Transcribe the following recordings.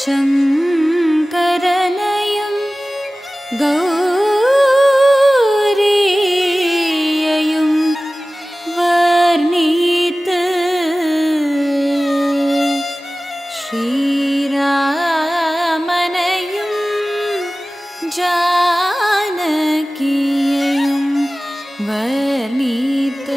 शङ्करनयं गौरीयं वर्णित श्रीरामनयं जानकीयं वर्णित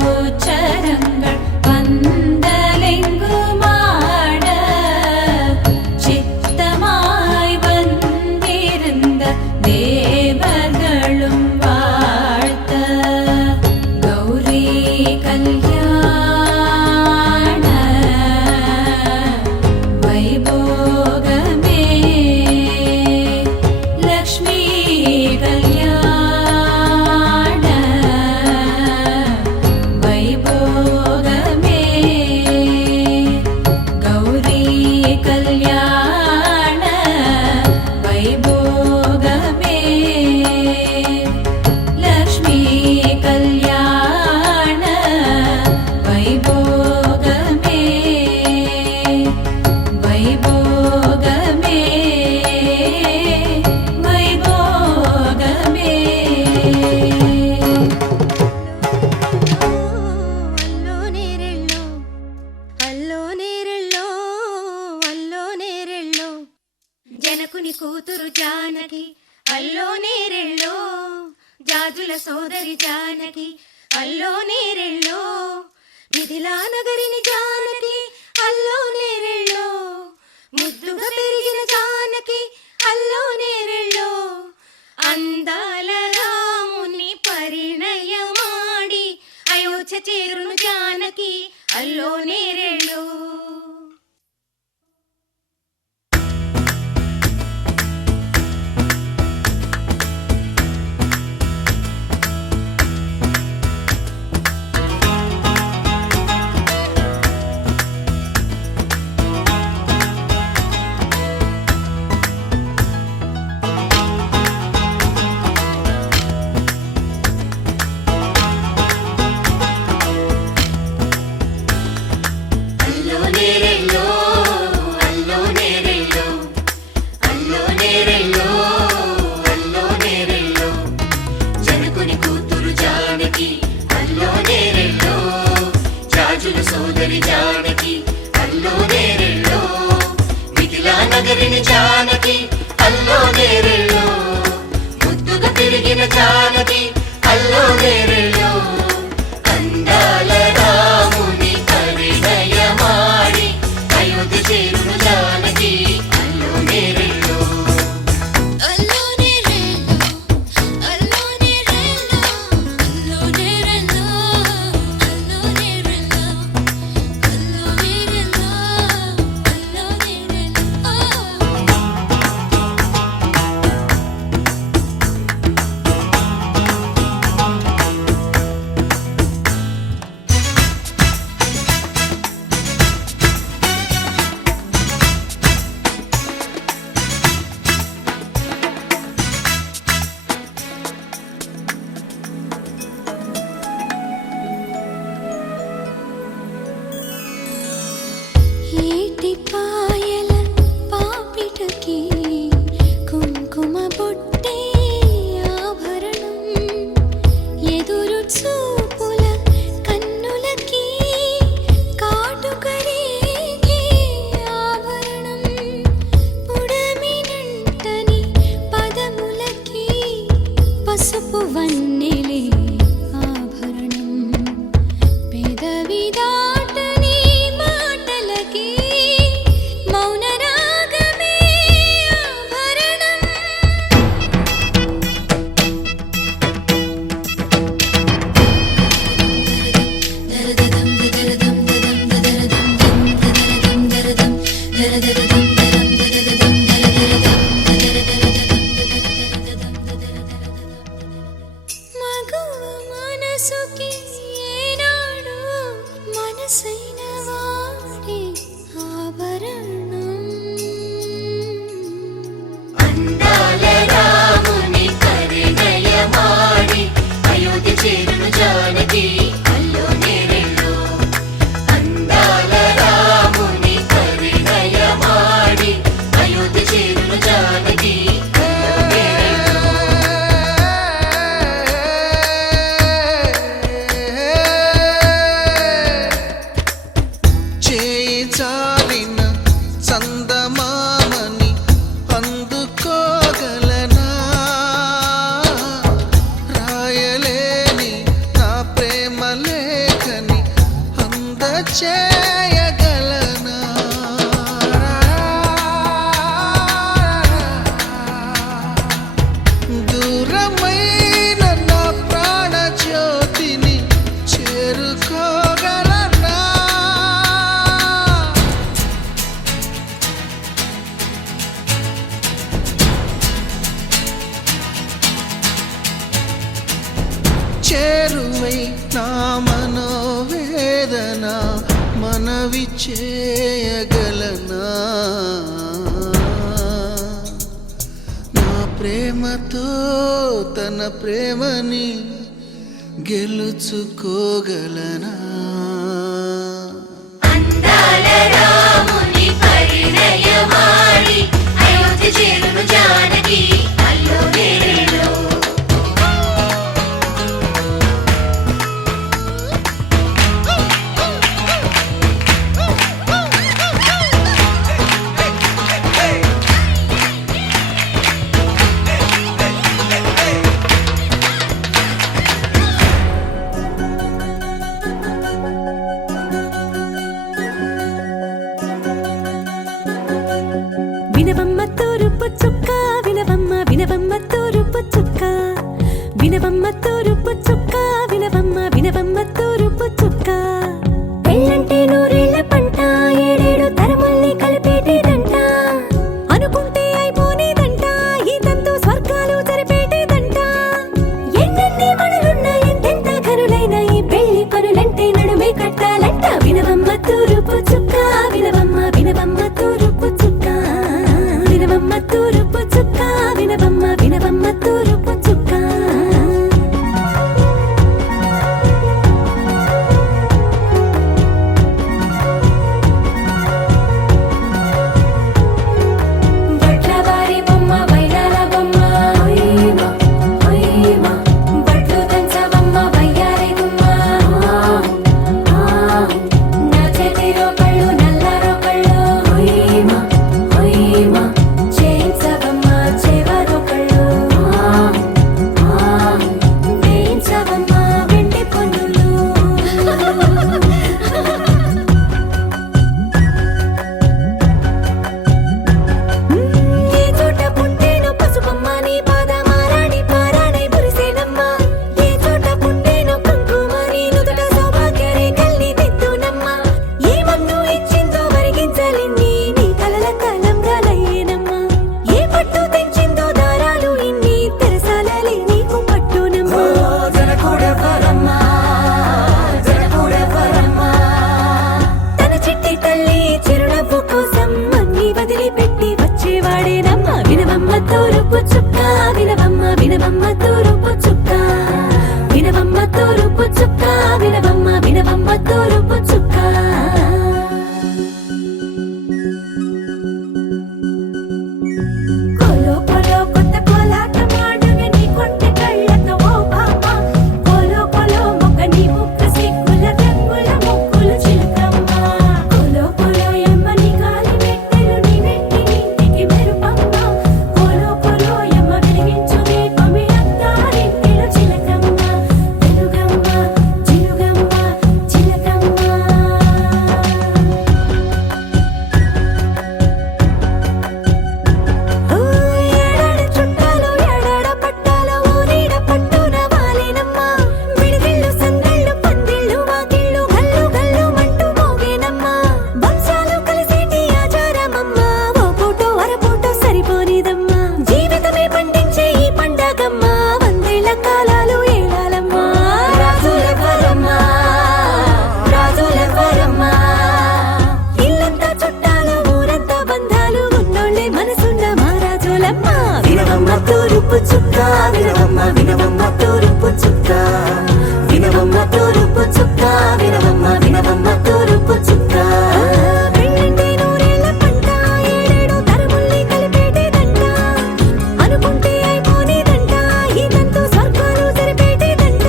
மலர்பூச்சரங்கள் பந்தலெங்குமாட சித்தமாய் வந்திருந்த தேவர்களும் வாழ்த்த கௌரி கல்யாண வைபோகமே லக்ஷ்மி கல்யாண வைபோகமே கௌரி கல்யாண வைபோகமே லக்ஷ்மி கல்யாண வைபோகமே வைபோகமே வைபோகமே అల్లో నేరెళ్ళో అల్లో నేరెళ్ళో జనకుని కూతురు జానకి అల్లో నేరెళ్ళో జాజుల సోదరి జానకి అల్లో నేరెళ్ళో మిథిలా నగరిని జానకి అల్లో నేరెళ్ళో ముద్దుగా పెరిగిన జానకి అల్లో నేరెళ్ళో అందాల రాముని పరిణయమాడి అయోధ్య చేరును జానకి అల్లో నేరెళ్ళో అల్లో నేరెళ్ళో అల్లో నేరెళ్ళో అల్లో నేరెళ్ళో అల్లో నేరెళ్ళో జనకుని కూతురు జానకి అల్లో నేరెళ్ళో జాజుల సోదరి జానకి అల్లో నేరెళ్ళో మిథిలా నగరిని జానకి అల్లో నేరెళ్ళో ముద్దుగా పెరిగిన జానకి అల్లో నేరెళ్ళో అందాల రాముని పరిణయమాడి అయోధ్య చేరును జానకి అల్లో నేరెళ్ళో అల్లో నేరెళ్ళో అల్లో నేరెళ్ళో అల్లో నేరెళ్ళో అల్లో నేరెళ్ళో అల్లో నేరెళ్ళో అల్లో నేరెళ్ళో ఏటి పాయల పాపిటకి కుంకుమ బొట్టే ఆభరణం ఎదురు చూపుల కన్నులకి కాటుకరేగే ఆభరణం పుడమినంటని పదములకి పసుపు వన్నెలే ఆభరణం పెదవి దాటని మాటలకి మౌన రాగమే ఆభరణం దరదదం దరదం దదం దరదం దరదం దరదం దరదం దరదం మగువ మనసుకి ఏనాడు మనసైన వాడి ఆభరణం అందాల రాముని పరిణయమాడి అయోధ్య చేరును జానకి అల్లో నేరెళ్ళో అందాల రాముని పరిణయమాడి అయోధ్య చేరును జానకి అల్లో నేరెళ్ళో చేయగలనా దూరమైన నా ప్రాణ జ్యోతిని చేరుకోగలనా చేరువై నా మనోవేదన మనవి చేయగలనా నా ప్రేమతో తన ప్రేమని గెలుచుకోగలనా అందాల రాముని పరిణయమాడి అయోధ్య చేరును జానకి అల్లో నేరేలో వినవమ్మ తూరుపు చుక్క వినవమ్మ వినవమ్మ తూరుపు చుక్క వినవమ్మ తూరుపు చుక్క వినవమ్మ వినవమ్మ తూరుపు చుక్క పెళ్ళంటే నూరేళ్ల పంట ఏడేడు తరముల్ని కలిపేటేదంట అనుకుంటే అయిపోనేదంట ఈ తంతు స్వర్గాలు జరిపేటేదంట ఎన్నెన్ని మనులున్న ఎంతెంత కనులైన ఈ పెళ్లి పనులంటే నడుమే కట్టాలంట వినవమ్మ తూరుపు చుక్క వినవమ్మ వినవమ్మ తూరుపు చుక్క వినవమ్మ తూరుపు చుక్క వినవమ్మ వినవమ్మ తూరుపు చుక్క బట్లవారి బొమ్మ వైరాల బొమ్మ హోయిమ హోయిమ బట్లు దంచవమ్మ వయ్యారి గుమ్మ నా చేతిలో కళ్ళు నల్లారో కళ్ళు హోయిమ హోయిమ చేయించవమ్మ చేవారో కళ్ళు వేయించవమ్మ వెండి పొన్నులు ఏ చోట పుట్టేనో పసుపమ్మ నీ పాదమారాణి పారాణై మురిసేనమ్మ ఏ చోట పుట్టేనో కుంకుమ నీ నుదుట సౌభాగ్య రేఖల్ని దిద్దునమ్మ ఏ మన్ను ఇచ్చిందో వరిగించలిన్ని నీ కలల కలంగాలయ్యేనమ్మ ఏ పట్టు తెంచిందో దారాలు ఇన్ని తెరసాలలి నీకు పట్టునమ్మ తన చిట్టి తల్లి చిరునవ్వు కోసం అన్ని వదిలిపెట్టి వచ్చేవాడేనమ్మ వినవమ్మ తూరుపు చుక్క వినవమ్మ వినవమ్మ తూరుపు చుక్క వినవమ్మ తూరుపు చుక్క వినవమ్మ వినవమ్మ తూరుపు చుక్క కోలో కోలో కొత్త కోలాటమాడుగ నీ కొంటె కళ్ళతో ఓ బామ్మ కోలో కోలో మొక్క నీ ముక్క సిగ్గుల రంగుల ముక్కులు చిలుకమ్మ కోలో కోలో ఎమ్మ నీ కాలి మెట్టెలు నీ నెట్టి నింటికి మెరుపమ్మ కోలో కోలో ఎమ్మ వెలిగించు దీపమి అత్తారింటిలో చిలకమ్మ వెలుగమ్మ చిలుగమ్మ చిలకమ్మ ఏడాడ చుట్టాలు ఏడాడ పట్టాలు ఊరీడ పట్టున వాలేనమ్మ విడిదిళ్ళు సందళ్ళు పందిళ్ళు వాకిళ్ళు గల్లు గల్లు మంటూ మోగేనమ్మ వంశాలు కలిసేటి ఆచారమమ్మ ఓ పూటో అరపూటో సరిపోనిదమ్మ జీవితమే పండించే ఈ పండగమ్మ వందేళ్ల కాలాలు ఏలాలమ్మ రాజులెవరమ్మ రాజులెవరమ్మ ఇల్లంతా చుట్టాలు ఊరంతా బంధాలు ఉన్నోళ్ళే మనసున్న మహారాజులమ్మ వినవమ్మ తూరుపు చుక్క వినవమ్మ వినవమ్మ తూరుపు చుక్క వినవమ్మ తూరుపు చుక్క వినవమ్మ వినవమ్మ తూరుపు చుక్క పెళ్ళంటే నూరేళ్ల పంట ఏడేడు తరముల్ని కలిపేటేదంట అనుకుంటే అయిపోనేదంట ఈ తంతు స్వర్గాలు జరిపేటేదంట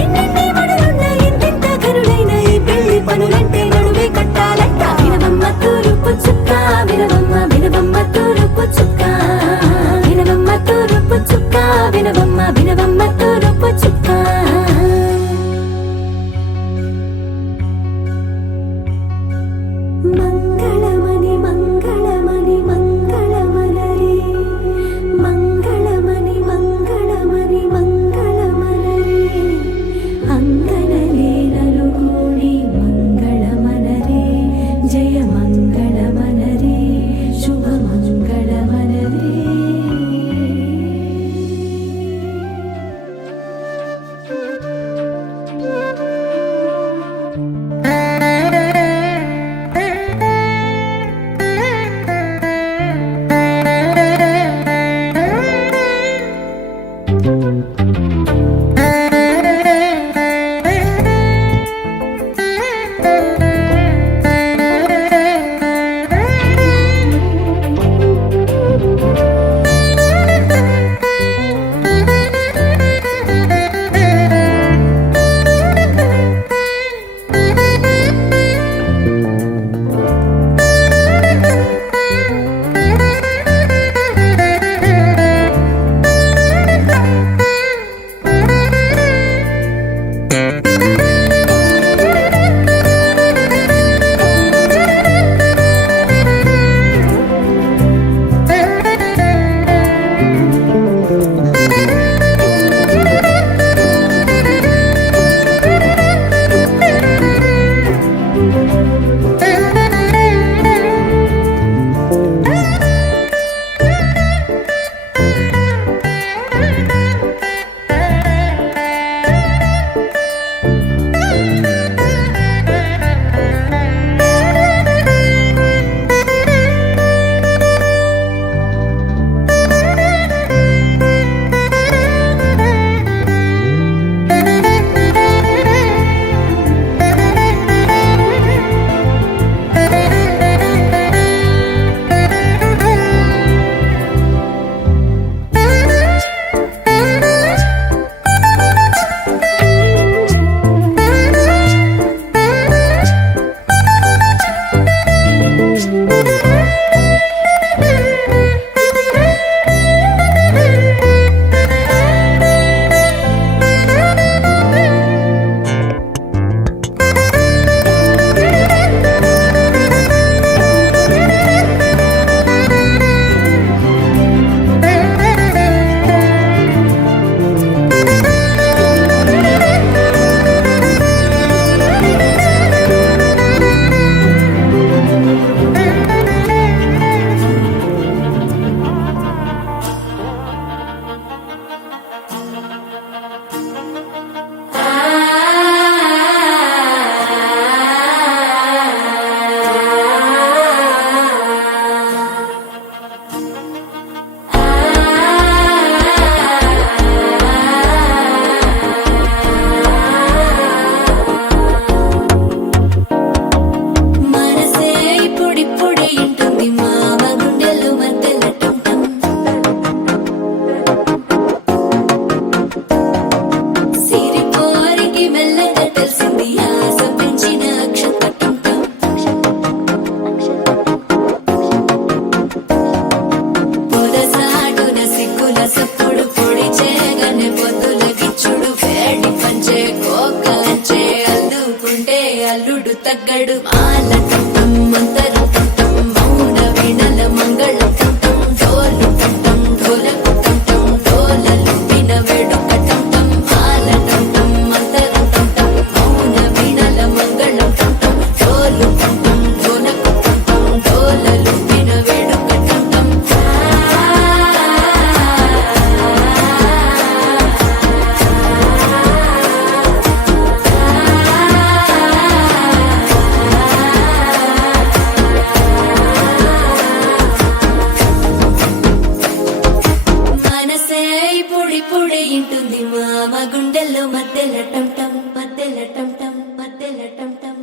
ఎన్నెన్ని మనులున్న ఎంతెంత కనులైన ఈ పెళ్లి పనులంటే నడుమే కట్టాలంట వినవమ్మ తూరుపు చుక్క వినవమ్మ వినవమ్మ తూరుపు చుక్క వినవమ్మ తూరుపు చుక్క వినవమ్మ వినవమ్మ తగ్గడు మాల టం మంతరం టం మౌన వీణల మంగళం టం డోలు టం ఢోలకు టం డోలలు విన వేడుక టం మాల టం మంతరం టం మౌన వీణల మంగళం టం డోలు టం ఢోలకు టం డోలలు విన వేడుక టం మనసే పొడి పొడి ఇంటుంది మామ గుండెల్లో మధ్యల టం టం మధ్యల టం టం మధ్యల టం టం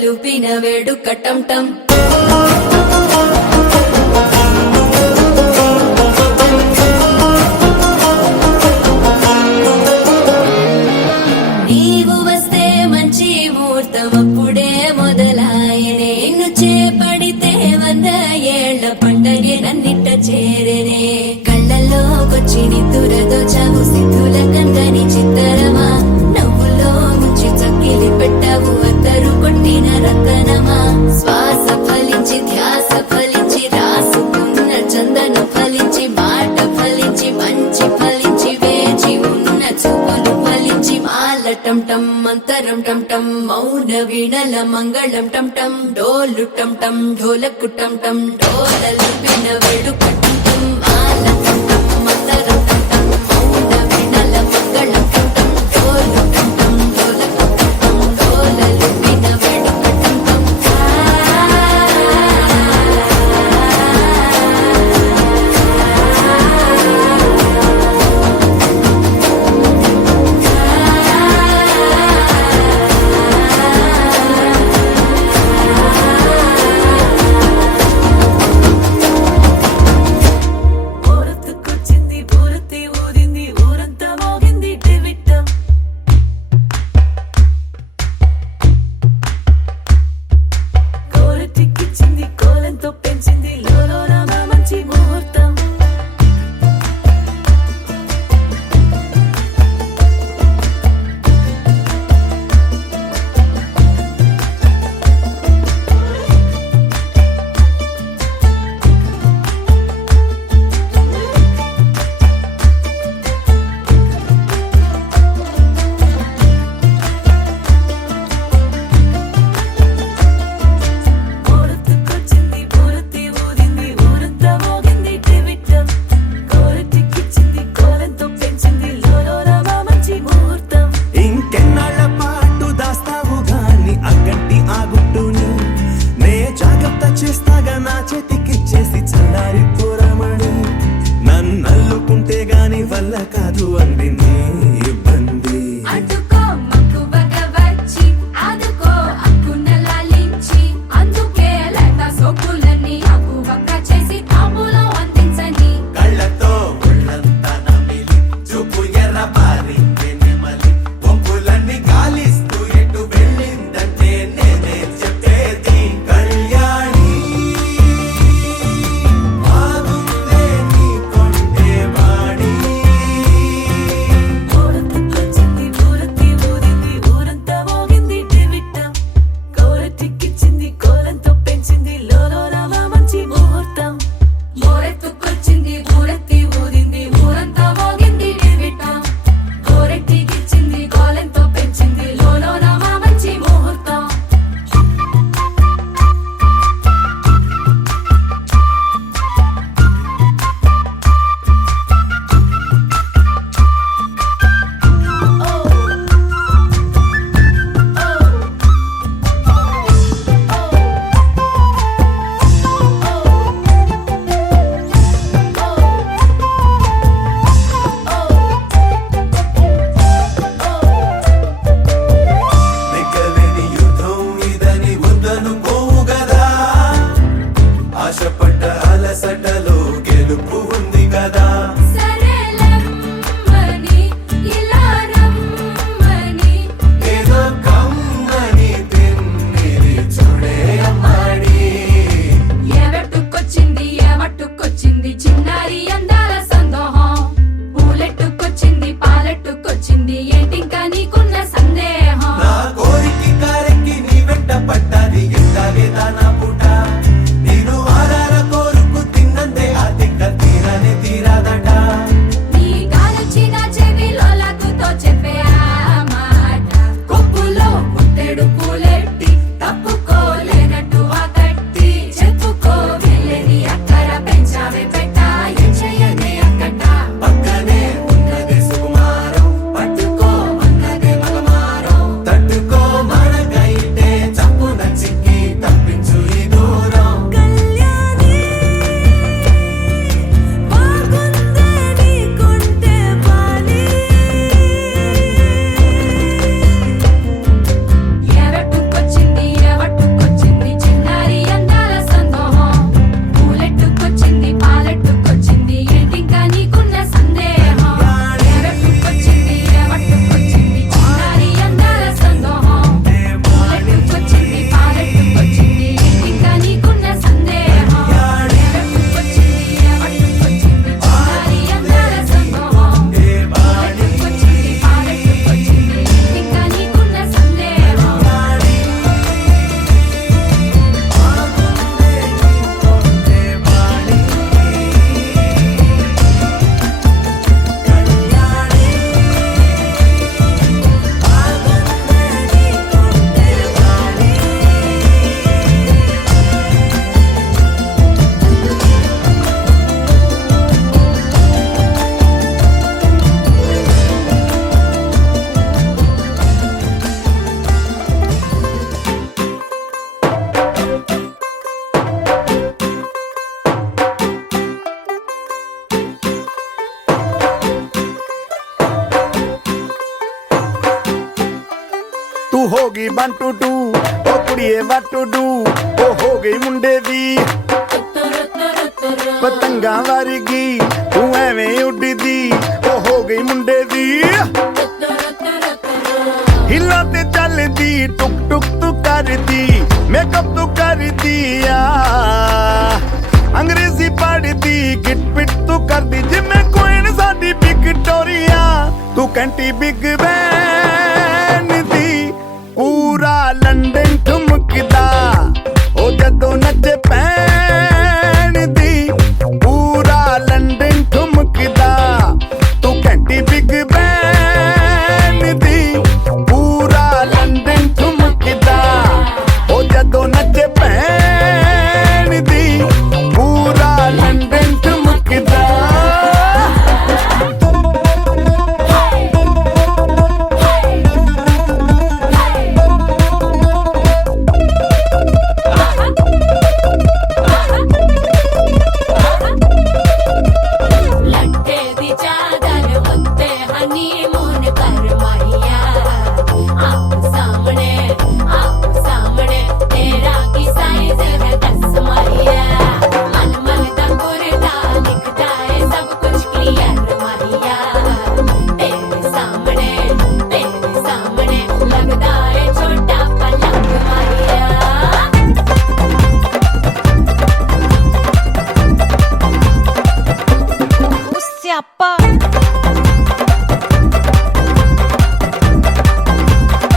లూపిన వేడుక టం టం నీవు వస్తే మంచి ముహూర్తం అప్పుడే మొదలాయనే నిన్ను చేపడితే 100 ఏళ్ల పండగే నన్నిట్ట చేరనే కళ్ళల్లోకొచ్చి నిద్దురదో చావు సిద్ధుల కందని చిత్తరమా నవ్వులో ముంచి చక్కిలి పెట్టావు అద్దరు కొట్టిన రతనమా శ్వాస ఫలించి ధ్యాస ఫలించి రాసుకున్న చందన ఫలించి మాట ఫలించి మంచి ఫలించి వేచి ఉన్న చూపులు ఫలించి మాల టం టం మంతరం టం టం మౌన వీణల మంగళం టం టం డోలు టం టం ఢోలకు టం టం డోలలు విన వేడుక టం టం మాల టం టం మంతరం టం టం మౌన వీణల మంగళం టం టం డోలు టం టం ఢోలకు టం టం డోలలు విన వేడుక టం టం ਹੋ ਗਈ 1 2 2 ਉਹ ਕੁੜੀਏ what to do ਉਹ ਹੋ ਗਈ ਮੁੰਡੇ ਦੀ ਪਤੰਗਾਂ ਵਰਗੀ ਤੂੰ ਐਵੇਂ ਉੱਡਦੀ ਉਹ ਹੋ ਗਈ ਮੁੰਡੇ ਦੀ ਹਿੱਲਾਂ ਤੇ ਚੱਲਦੀ ਟੁਕ ਟੁਕ ਤੂੰ ਕਰਦੀ ਮੇਕਅਪ ਤੂੰ ਕਰਦੀ ਆ ਅੰਗਰੇਜ਼ੀ ਪੜ੍ਹਦੀ ਗਿਟ ਪਿਟ ਤੂੰ ਕਰਦੀ ਜਿਵੇਂ ਕੁਈਨ ਸਾਡੀ ਵਿਕਟੋਰੀਆ ਤੂੰ ਕੈਂਟੀ ਬਿਗ ਬੈਨ ਦੀ ਪੂਰਾ ਲੰਡਨ ਠੁਮਕਦਾ ਉਹ ਜਦੋਂ ਨੱਚੇ ਪੈਣ ਦੀ ਪੂਰਾ ਲੰਡਨ ਠੁਮਕਦਾ ਤੂੰ ਕੈਂਟੀ ਬਿਗ ਬੈਨ ਦੀ ਪੂਰਾ ਲੰਡਨ ਠੁਮਕਦਾ ਉਹ ਜਦੋਂ ਨੱਚੇ ਪੈਣ ਦੀ ਪੂਰਾ ਲੰਡਨ ਠੁਮਕਦਾ ਲੱਟੇ ਦੀ ਚਾਦਰ ਉੱਤੇ ਹਨੀਮੂਨ ਕਰ ਮਾਹੀਆ ਆਪ ਸਾਹਮਣੇ ਤੇਰਾ ਕੀ ਸਾਈਜ਼ ਹੈ ਦੱਸ ਮਾਹੀਆ ਮਨ ਦਾ ਗੁਰਦਾ ਦਿਖਦਾ ਹੈ ਸਭ ਕੁਝ ਕਲੀਅਰ ਮਾਹੀਆ ਤੇਰੇ ਸਾਹਮਣੇ ਲੱਗਦਾ ਹੈ ਛੋਟਾ ਪਲਕ ਮਾਹੀਆ ਸਿਆਪਾ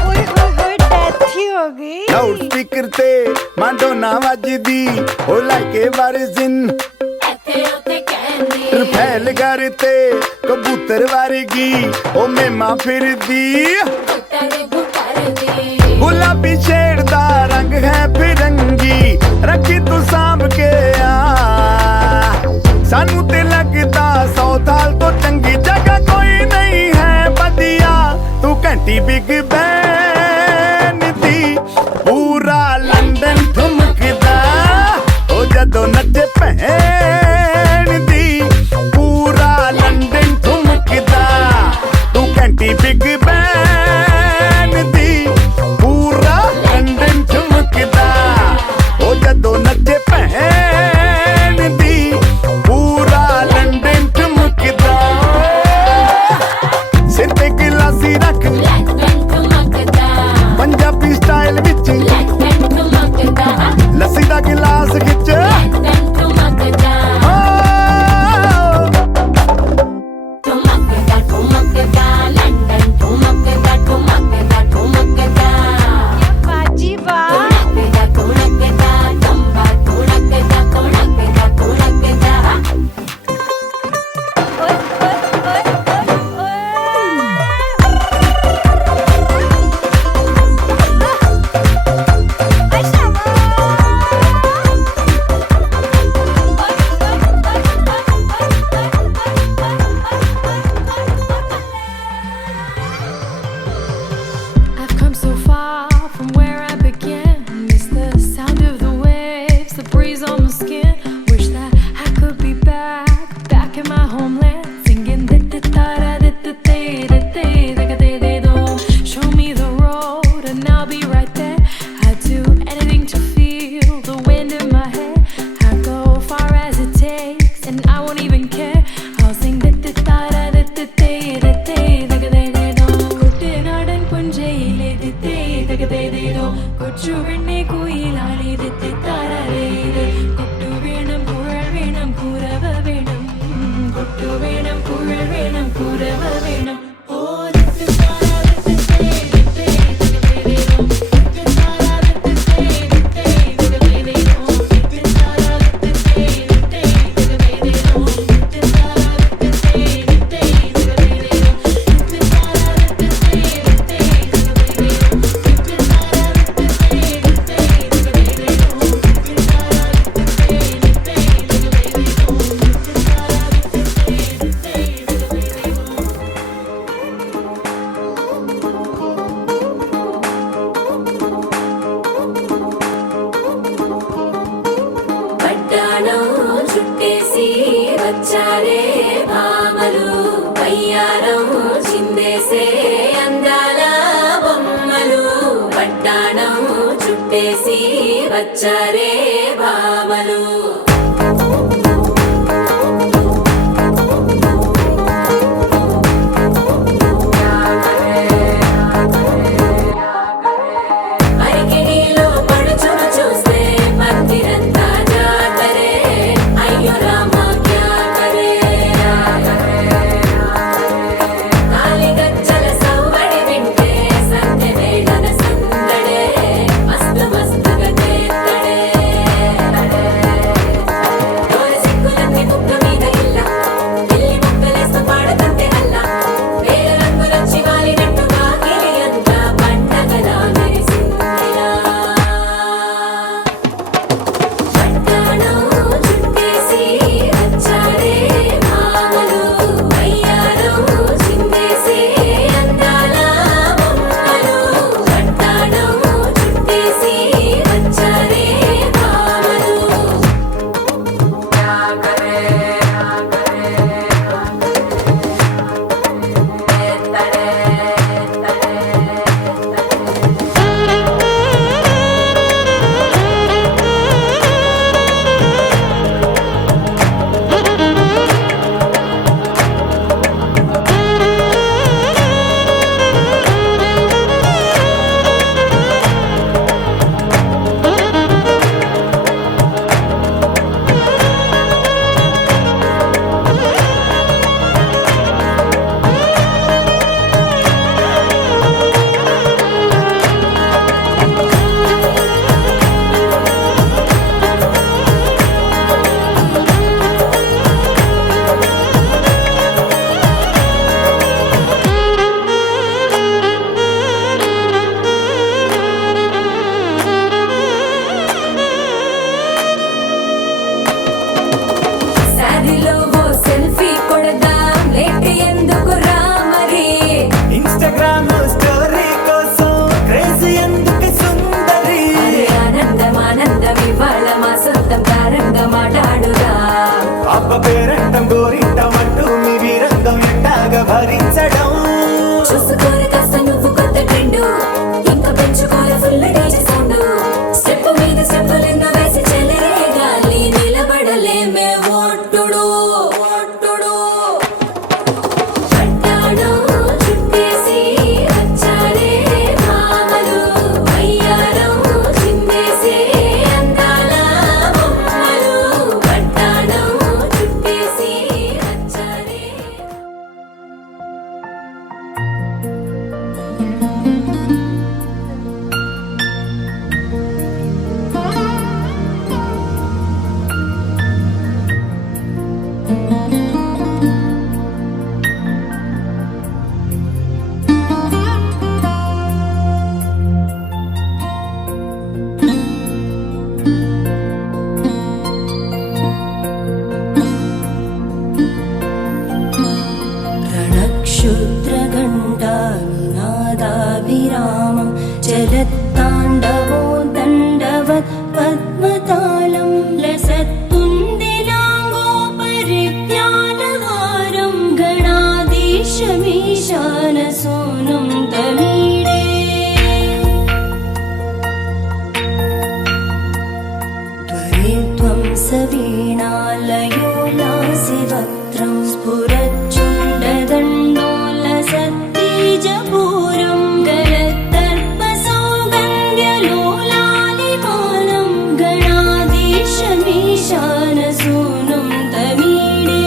ਓਏ ਹੋਏ ਡੈਥ ਹੀ ਹੋ ਗਈ ਲਾਊਡ ਸਪੀਕਰ ਤੇ ਮਾਂਡੋਨਾ ਵੱਜਦੀ ਉਹ ਲਾਈਕੇ ਵਰਜ਼ਨ ਇੱਥੇ ਉੱਥੇ ਕਹਿੰਦੀ ਰਫੈਲ ਘਰ ਤੇ ਕਬੂਤਰ ਵਰਗੀ ਉਹ ਮੇਮਾ ਫਿਰਦੀ ਗੁੱਟਰਦੀ ਗੁਲਾਬੀ ਸ਼ੇਡ ਦਾ ਰੰਗ ਹੈ ਫਿਰੰਗੀ ਰੱਖੀ ਤੂੰ ਸਾਂਭ ਕੇ ਆ ਸਾਨੂੰ ਤੇ ਲੱਗਦਾ 100 ਸਾਲ ਤੋਂ ਚੰਗੀ ਜਗ੍ਹਾ ਕੋਈ ਨਹੀਂ ਹੈ ਵਧੀਆ ਤੂੰ ਘੰਟੀ ਬਿਗ ਬੈਨ ਦੀ ਪੂਰਾ ਲੰਡਨ ਠੁਮਕਦਾ ਉਹ ਜਦੋਂ ਨੱਚੇ ਭੈਣ ਦੀ ਪੂਰਾ ਲੰਡਨ ਠੁਮਕਦਾ ਤੂੰ ਘੰਟੀ ਬਿਗ ਬੈਨ ਦੀ ਪੂਰਾ ਲੰਡਨ ਠੁਮਕਦਾ ਉਹ ਜਦੋਂ ਨੱਚੇ ਭੈਣ ਦੀ ਪੂਰਾ ਲੰਡਨ ਠੁਮਕਦਾ ਸਿਰ ਤੇ ਗਿਲਾਸੀ ਰੱਖ ਲੰਡਨ ਠੁਮਕਦਾ ਪੰਜਾਬੀ ਸਟਾਈਲ ਵਿੱਚ ਲੰਡਨ ਠੁਮਕਦਾ ਲੱਸੀ ਦਾ ਗਿਲਾਸ ਖਿੱਚ ਲੰਡਨ ਠੁਮਕਦਾ ਠੁਮਕਦਾ ਲੰਡਨ ਠੁਮਕਦਾ ਬਾਜੀ ਵਾ ਠੁਮਕਦਾ ਚੰਬਾ ਠੁਮਕਦਾ ਓਏ I've come so far from where I began. Miss the sound of the waves, the breeze on my skin. Wish that I could be back in my homeland, singing show me the road and I'll be right there. I'd do anything to feel the wind in my hair. I'd go far as it takes and I won't even care. I'll sing കുട്ടനാടൻ പുഞ്ചയിലെ കൊച്ചുവെണ്ണെ കുയിലാളി കൊട്ടു വേണം കുഴൽ വേണം കുരവ വേണം കൊട്ടു വേണം കുഴൽ വേണം കുരവ വേണം ഓ వచ్చారే భామలు వయ్యారం చిందేసే అందాల బొమ్మలు వడ్డాణం చుట్టేసి వచ్చారే భామలు అరికిణీలో పడుచును చూస్తే మందిరంతా జాతరే అయ్యో రామా క్యా కరే కాలిగజ్జల సవ్వడి వింటే సంధ్య వేళన సందడే మస్తు మస్తుగా చేత్తడే డోర సిక్కులన్నీ బుక్క మీద ఇల్ల పిల్లి ముక్కలేస్తూ పాడుతుంటే అల్లా వేల రంగులొచ్చి వాలినట్టుగా గిలి అంతా పండగలా మెరిసిందిలా వడ్డాణం చుట్టేసి వచ్చారే భామలు వయ్యారం చిందేసే అందాల బొమ్మలు వడ్డాణం చుట్టేసి వచ్చారే భామలు శారీలో ఓ సెల్ఫీ కొడదాం లేట్ ఎందుకు రా మరి ఇన్స్టాగ్రామ్ స్టోరీ కోసం క్రేజీ ఎందుకు సుందరి అరే ఆనందం ఆనందం ఇవాళ మా సొంతం తారంగా మాట్లాడురా అబ్బ పేరంటం గోరింటం అంటూ మీ వీరంగం ఎట్టాగా భరించడం చూసుకోరు కాస్త నువ్వు కొత్త ట్రెండ్ ఇంకా పెంచుకోరు ఫుల్ డీజే సౌండ్ స్టెప్ మీద స్టెప్పులెన్నో వేసి చెలే గాలి నిలబడలేమే ఒట్టుడు ఒట్టుడు వడ్డాణం చుట్టేసి వచ్చారే భామలు వయ్యారం చిందేసే అందాల బొమ్మలు వడ్డాణం చుట్టేసి వచ్చారే रणक्षुद्रघण्टानिनादाभिरामं चलत्ताण्डवो दण्डवत् पद्मतालं लसत्तुन्दिलाङ्गोपरिज्ञानहारं गणाधीशमीशानसूनुं तमीडे त्वरित्वं सवीणालयो लासिवक्त्रं स्फुरच्चुण्डदण्डोलसत्तेजपूरं गलत्तर्पसौगन्ध्यलोलालिमानं गणाधीशमीशानसूनुं तमीडे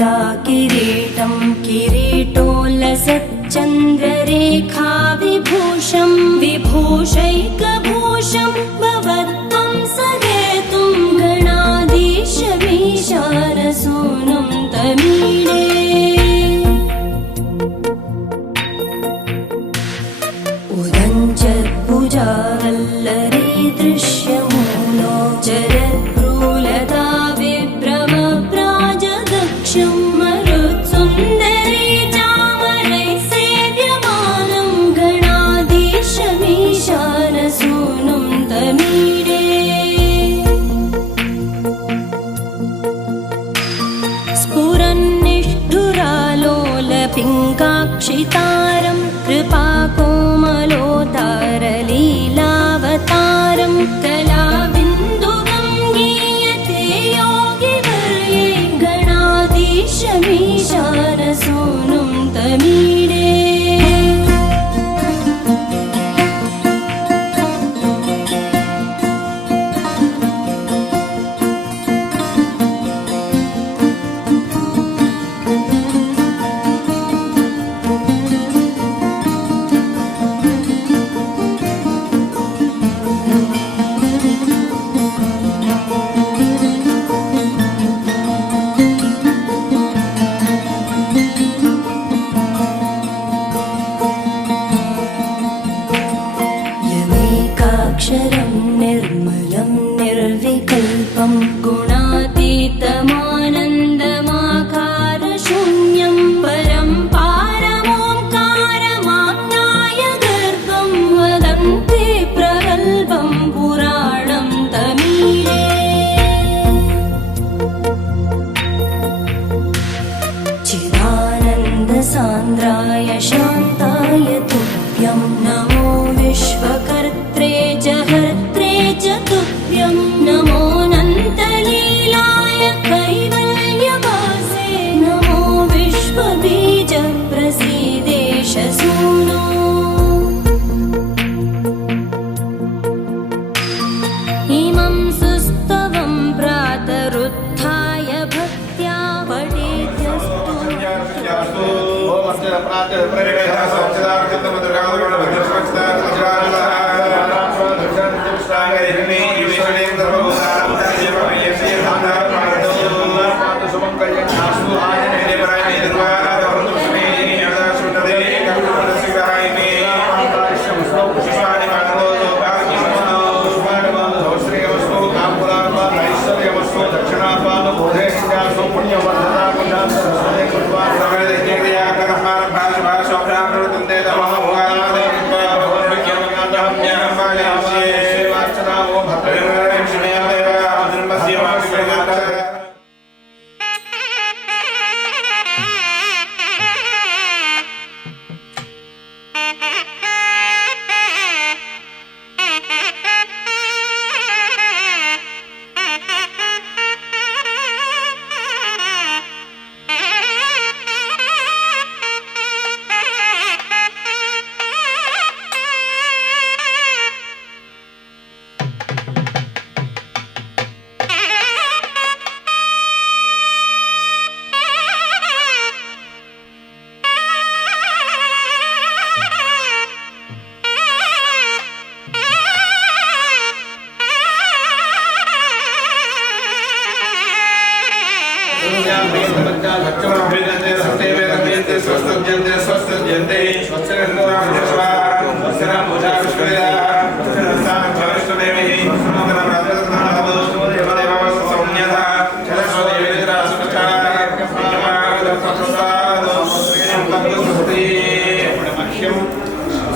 माला किरीटं किरीटोल्लसच्चन्द्ररेखा विभूषं विभूषैकभूषं भवत्वं सहेतुं गणाधीशमीशानसूनुं तमीडे उदञ्चद्भुजावल्लरी दृश्यमूलो चरद्भ्रूलता विभ्रमप्राजदक्षं मरुत्सुन्दरी चामरैः सेव्यमानं गणाधीशमीशानसूनुं तमीडे स्फुरन्निष्ठुरालोलपिङ्गाक्षितारं कृपाकोमलोतारलीलावतारं कलाबिन्दुगं गीयते योगिवर्ये गणाधीशमीशानसूनुं तमीडे यमेकाक्षरं निर्मलं निर्विकल्पं गुणातीतमानन्दमाकारशून्यं परं पारमोङ्कारमाज्ञाय गर्भं वदन्ति प्रगल्भं पुराणं तमीडे चिदानन्दसान्द्राय शान्ताय तुभ्यं नमो विश्वकर्त्रे च हर्त्रे च तुभ्यं नमोऽनन्तलीलाय कैवल्यवासे नमो विश्वबीजप्रसीदेश सूनो इमं सुस्तवं प्रातरुत्थाय भक्त्या पठेद्यस्तु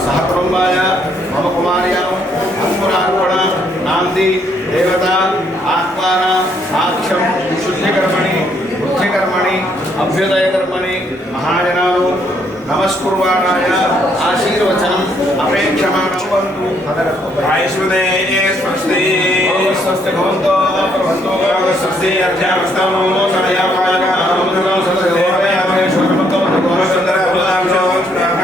सहकुटुम्बाय मम कुमार्याम् अंकुरार्पण नांदी देवता आत्मान साक्ष्यं शुद्धिकर्मणि बुद्धिकर्मणि अभ्युदयकर्मणि महाजनाः नमस्कुर्वाणाय आशीर्वचनम् अपेक्षमाणवन्तु आयुष्मदे स्वस्ति स्वस्ति भवन्तो प्रभवन्तो स्वस्ति अर्घ्यामस्तमो सदयापायः नमो सददेवयामे शुभमतो गोमचन्द्र भूतांशो सर्वान्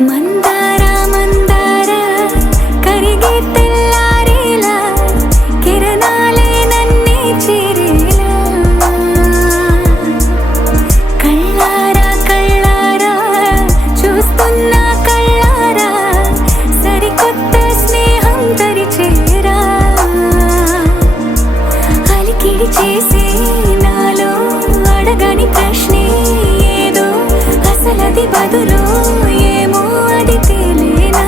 మందార మందార కరిగే తెల్లారేలా కిరణాలే నన్నే చేరేలా కళ్ళారా కళ్ళారా చూస్తున్నా కళ్ళారా సరికొత్త స్నేహం తరిచేరా అలికిడి చేసే నాలో అడగని ప్రశ్నే ఏదో అసలది బదులు ఏమో అది తేలేనా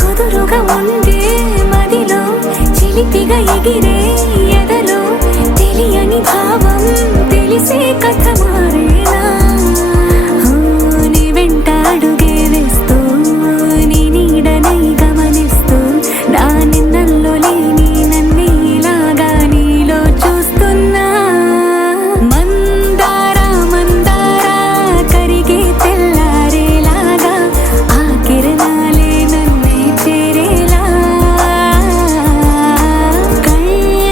కుదురుగా ఉండే మదిలో చిలిపిగా ఎగిరే ఎదలో తెలియని భావం తెలిసే కథ మారేనా నీ వెంట అడుగే వేస్తూ నీ నీడనై గమనిస్తూ నా నిన్నల్లో లేని నన్నే ఇలాగా నీలో చూస్తున్నా మందార మందార కరిగే తెల్లారేలాగా ఆ కిరణాలే నన్నే చేరేలా కళ్ళారా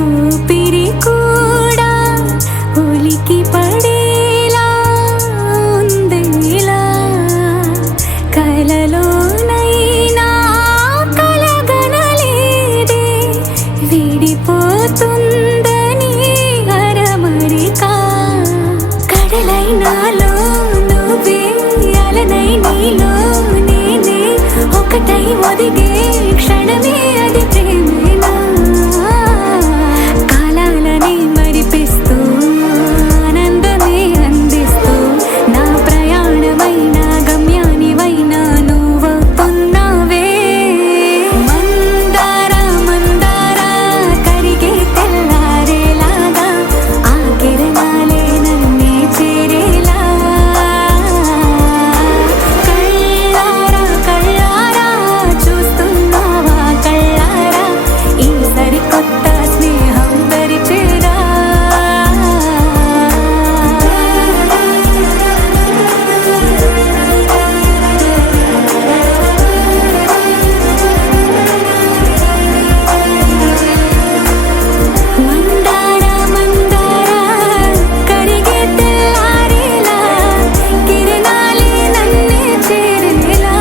ఊపిరి కూడా ఉలికి పడేలా ఉందిలా కలలోనైనా కలగనలేదే విడిపోతుందని అరమరికా కడలైనాలో నువ్వే అలనై నీలో నేనే ఒకటై ఒదిగే క్షణమే అది ప్రేమేనా కాలాలని మరిపిస్తూ ఆనందమే అందిస్తూ నా ప్రయాణమైన గమ్యానివైనా నువ్వవుతున్నావే మందార మందార కరిగే తెల్లారేలాగా ఆ కిరణాలే నన్నే చేరేలా కళ్ళారా కళ్ళారా చూస్తున్నావా కళ్ళారా ఈ సరికొత్త స్నేహం పరిచేరా మందార మందార కరిగే తెల్లారేలా కిరణాలే నన్నే చేరేలా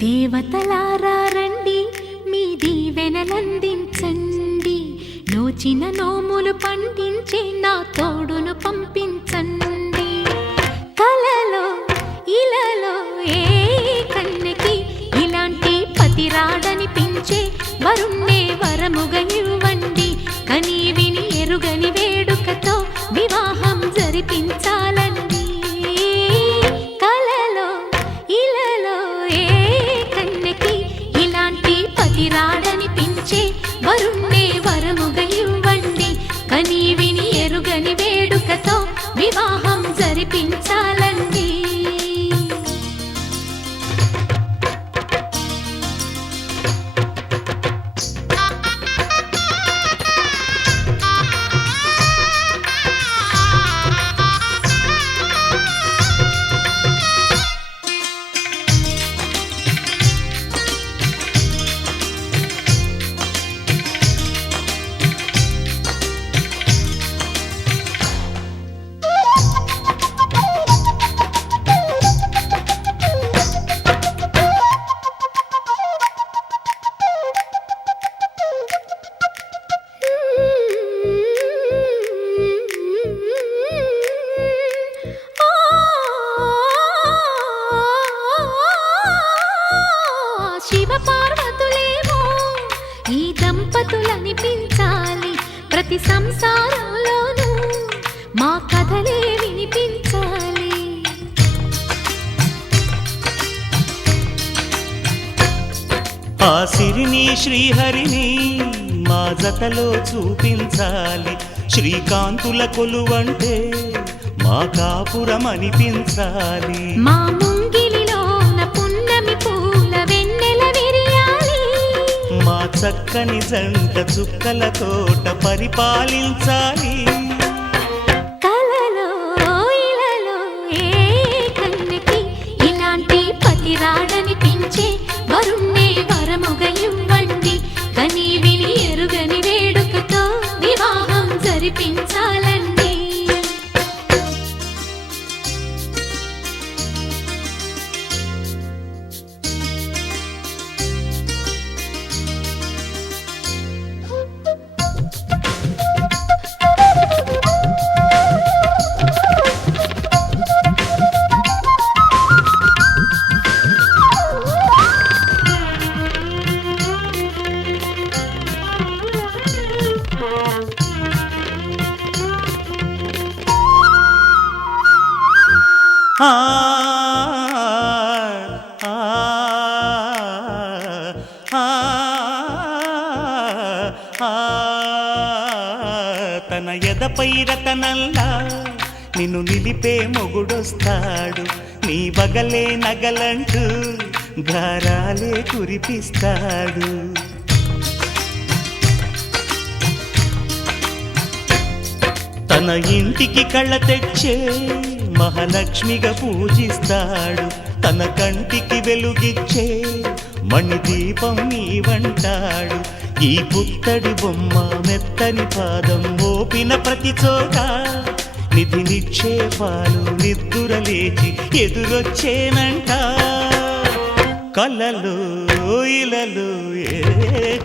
దేవతలారా రండి మీ దీవెనలందించండి నోచిన నోములు పండించే నా తోడును పంపించండి కలలో ఇలలో ఏ కన్నెకి ఇలాంటి పతి రాడనిపించే వరుణ్ణే వరముగా ఇవ్వండి కని విని ఎరుగని వేడుకతో వివాహం జరిపించాలండి కలలో ఇలలో ఏ కన్నెకి ఇలాంటి పతి రాడనిపించే వరుణ్ణే వరముగా ఇవ్వండి కని విని ఎరుగని వేడుకతో వివాహం జరిపించాలండి శివ పార్వతులేమో ఈ దంపతులనిపించాలి ప్రతి సంసారంలోనూ మా కథలే వినిపించాలి ఆ సిరిని శ్రీహరిని మా జతలో చూపించాలి శ్రీకాంతుల కొలువంటే మా కాపురం అనిపించాలి మా ముంగిలిలోన పున్నమి పూల వెన్నెల విరియాలి మా చక్కని జంట చుక్కల తోట పరిపాలించాలి కలలో ఇలలో ఏ కన్నెకి ఇలాంటి పతి రాడనిపించే వరుణ్ణే వరముగా ఇవ్వండి కని విని ఎరుగని వేడుకతో వివాహం జరిపించాలండి తన ఎదపై రతనల్లా నిన్ను నిలిపే మొగుడొస్తాడు, నీ బగలే నగలంటూ గారాలే కురిపిస్తాడు. తన ఇంటికి కళ్ళ తెచ్చే మహాలక్ష్మిగా పూజిస్తాడు, తన కంటికి వెలుగిచ్చే మణిదీపం నీవంటాడు. ఈ పుత్తడి బొమ్మ మెత్తని పాదం మోపిన ప్రతి చోట నిధి నిక్షేపాలు నిద్దురలేచి ఎదురొచ్చేనంట. కలలో ఇలలో ఏ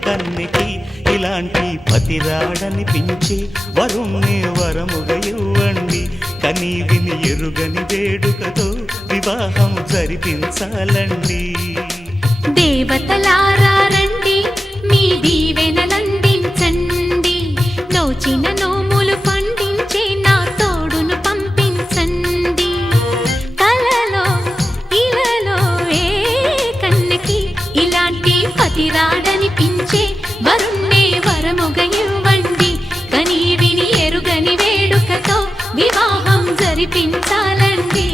కన్నికి ఇలాంటి పతిరాడనిపించే వరుణ్ణి వరముగా ఇవ్వండి. కనీ విని ఎరుగని వేడుకతో వివాహం జరిపించాలండి. దేవతలారా రండి, మీ దీవెనలందించండి. నోచిన నోములు పండించే నా తోడును పంపించండి. కలలో ఇలలో ఏ కన్నకి ఇలాంటి పతిరాడనిపించే వరుణ్ణే వరముగా ఇవ్వండి. కనీ విని ఎరుగని వేడుకతో వివాహం జరిపించాలండి.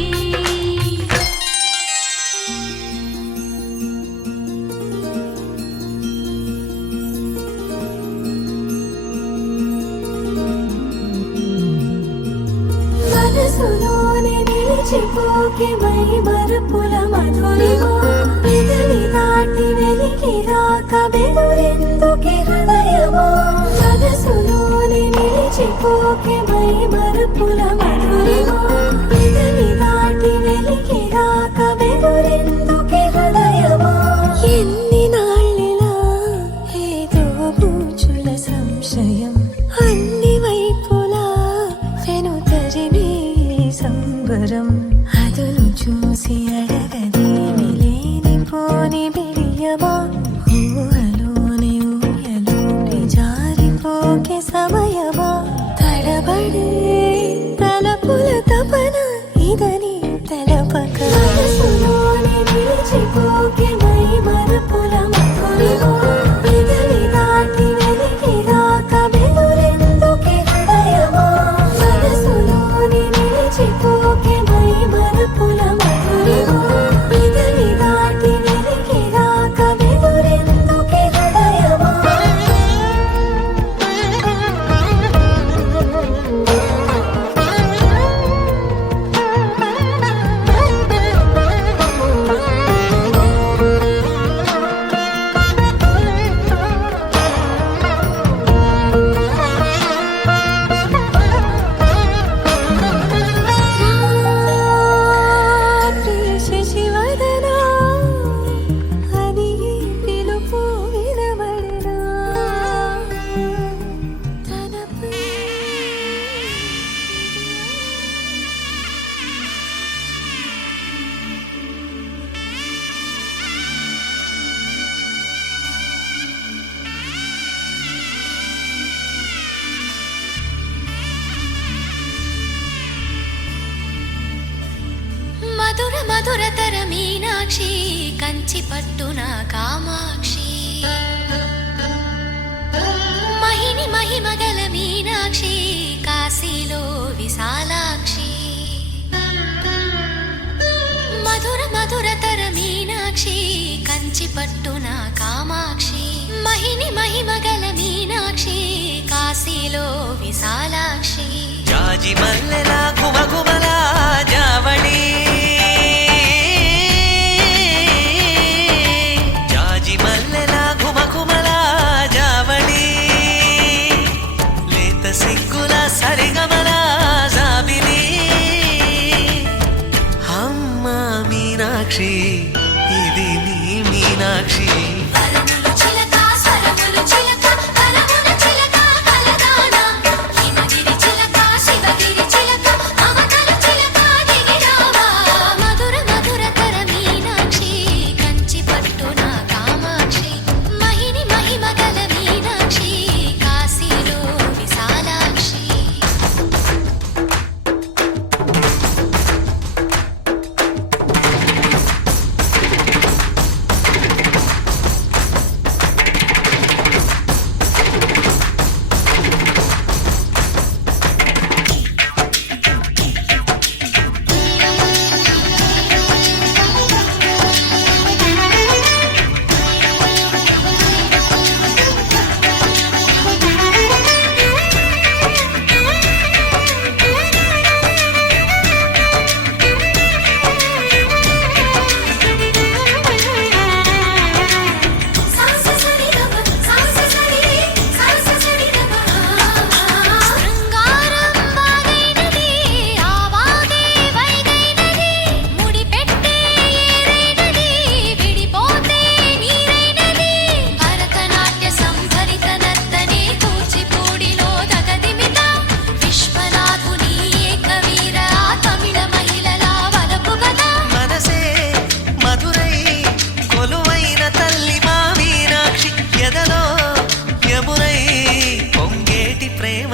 మనసులోనే నిలిచిపోకే మై మరుపుల మధురిమా, పెదవి దాటి వెలికి రాక బెదురెందుకే హృదయమా. మనసులోనే నిలిచిపోకే మై మరుపుల మధురిమా, పెదవి దాటి వెలికి రాక బెదురెందుకే హృదయమా. ఎన్ని నాళ్ళిలా ఏదో బూచుల సంశయం, అన్ని వైపులా వెనుతరిమే సంబరం. అదును చూసి అడగదేమి లేనిపోని బిడియమా, ఊహలోని ఊయలోని జారిపోకే సమయమా. తడబడే తలపుల తపన ఇదని తెలపక, మనసులోని నిలిచిపోకే మై మరుపుల మధురిమా, పెదవి దాటి వెలికి రాక బెదురెందుకే హృదయమా. మనసులోని నిలిచిపోకే మై మరుపుల మధురిమా, పెదవి దాటి వెలికి రాక బెదురెందుకే హృదయమా. ప్రియ శశివదనా, అని పిలుపు వినబడనా తనపై. మధుర మధురతర మీనాక్షి, కంచి పట్టున కామాక్షి. మహిని మహిమగల మీనాక్షి, కాశీలో విశాలాక్షి. మధుర మధురతర మీనాక్షి, కంచి పట్టున కామాక్షి. మహిని మహిమగల మీనాక్షి, కాశీలో విశాలాక్షి. జాజి మల్లెలా గుమగుమలా జావళి, జాజి మల్లెలా గుమగుమలా జావళి. లేత సిగ్గుల సరిగమల జాబిలి. అమ్మా మీనాక్షి, ఇది నీ మీనాక్షి. వరములు చిలక స్వరములు చిలక, కలమున చిలక కలదాన. హిమగిరి చిలక శివగిరి చిలక, అవతల చిలక దిగిరావా. మధుర మధురతర మీనాక్షి, కంచి పట్టున కామాక్షి. మహిని మహిమగల మీనాక్షి, కాశీలో విశాలాక్షి.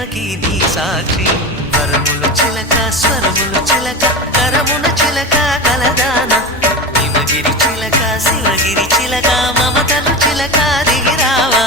ప్రేమకి నీ సాక్షి వరములు చిలక స్వరములు చిలక కరమున చిలక కలదాన హిమగిరి చిలక శివగిరి చిలక మమతలు చిలక దిగిరావా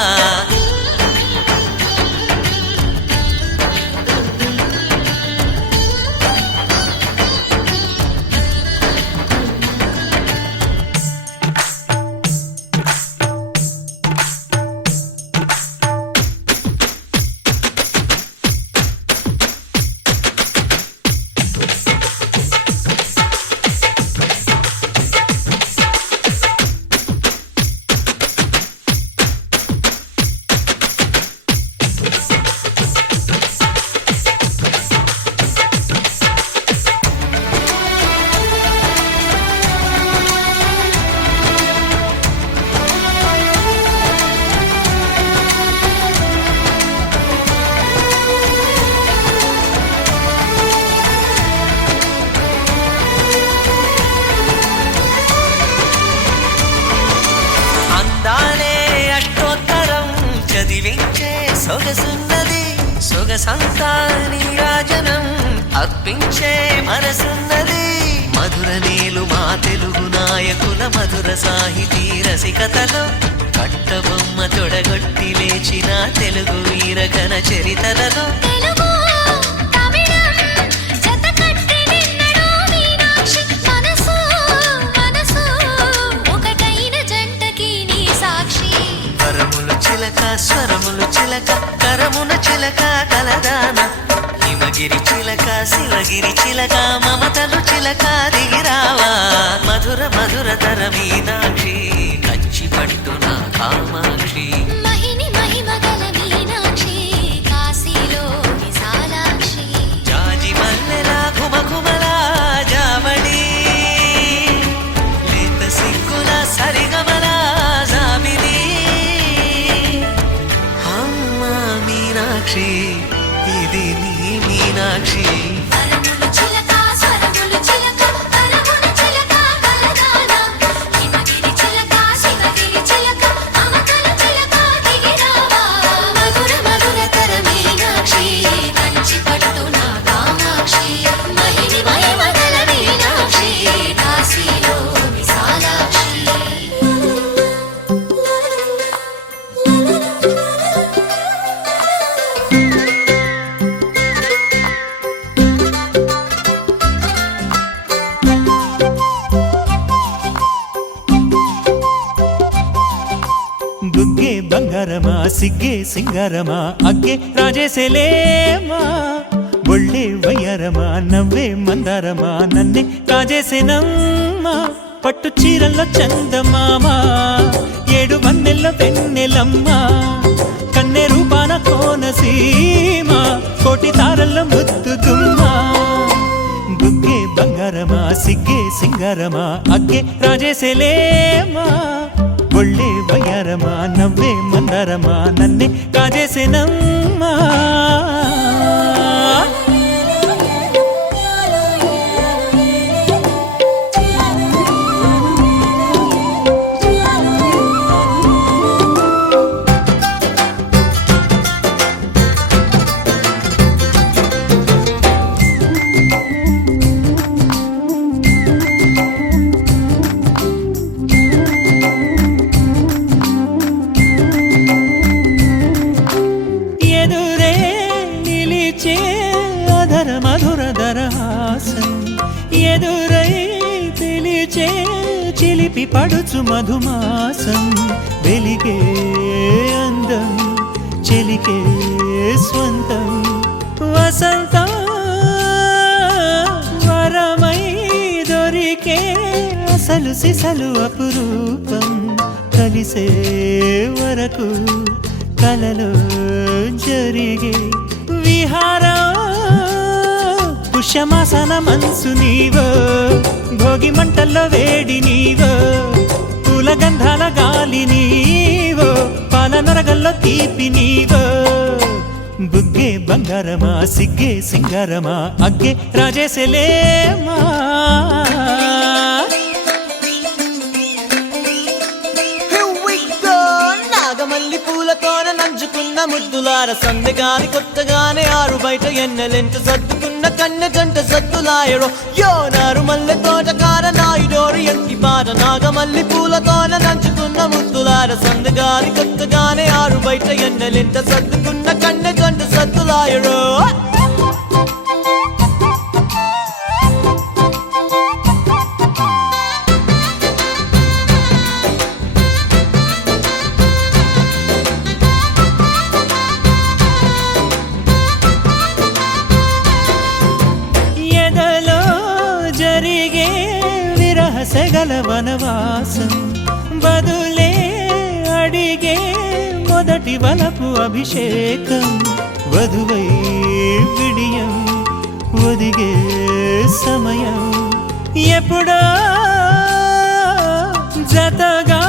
సొగసున్నది సొగసంతా నీరాజనం అర్పించే మనసున్నది మధుర నేలు మా తెలుగు నాయకుల మధుర సాహితీ రసికతలో కట్టబొమ్మ తొడగొట్టి లేచిన తెలుగు వీరగణ చరితలలో స్వరములు చిలక కరమున చిలక కలదాన హిమగిరి చిలక శివగిరి చిలక మమతలు చిలక దిగిరావా మధుర మధుర తర మీనాక్షి కంచి పట్టున కామాక్షి మహిని మహిమగల మీనాక్షి కాశీలో విశాలాక్షి జాజి మల్లెలా ఘుమఘుమలా జావళి లేత సిగ్గుల సరిగమలా జాబిలి మీనాక్షి ఇది నీ మీనాక్షి వరములు చిలక స్వరములు చిలక కరమున చిలక కలదాన హిమగిరి చిలక శివగిరి చిలక మమతలు చిలక దిగిరావా మధుర మధుర తర మీనాక్షి కంచి పట్టున కామాక్షి మహిని మహిమగల మీనాక్షి కాశీలో విశాలాక్షి బుగ్గే బంగారమా సిగ్గే సింగారమా అగ్గే రాజేసేలేమా ఒళ్ళే వయ్యారమా నవ్వే మందారమా నన్నే కాజేసేనమ్మా పట్టు చీరల్లో చందమామా ఏడు వన్నెల్ల వెన్నెలమ్మా కన్నె రూపాన కోనసీమ కోటి తారల్లో ముద్దుదుమ్మా బుగ్గే బంగారమా సిగ్గే సింగారమా అగ్గే రాజేసేలేమా ఒళ్ళే వయ్యారమా నవ్వే మందారమా నన్నే కాజేసేనమ్మా ఎదురై పిలిచే చిలిపి పడుచు మధుమాసం వెలిగే అందం చెలికే స్వంతం వసంతం వరమై దొరికే అసలు సిసలు అపురూపం కలిసే వరకు కలలో జరిగే విహారం పుష్యమాసన మనసు నీవో భోగి మంటల్లో వేడి నీవో పూల గంధాల గాలి నీవో పాల నరగల్లో తీపి నీవో బుగ్గే బంగారమా సిగ్గే సింగారమా అగ్గే రాజేసేలేమా Here we go, నాగ నాగమల్లి పూలతోన నంచుకున్న ముద్దులార సందెగాని కొత్తగానే ఆరు బయట ఎన్నెలెంట సర్దుకున్న కన్నె జంట సద్దులాయడో యో నారు మల్లె తోటకార నాయుడోరు ఎంకి పాట నాగమల్లి పూలతోన నంచుకున్న ముద్దులార సందెగాని కొత్తగానే ఆరు బయట ఎన్నెలెంట సర్దుకున్న కన్నె జంట సద్దులాయడో ఎదలో జరిగే విరహసగల వనవాసం బదులే అడిగే మొదటి వలపు అభిషేకం వధువై విడియం ఒదిగే సమయం ఎప్పుడో జతగా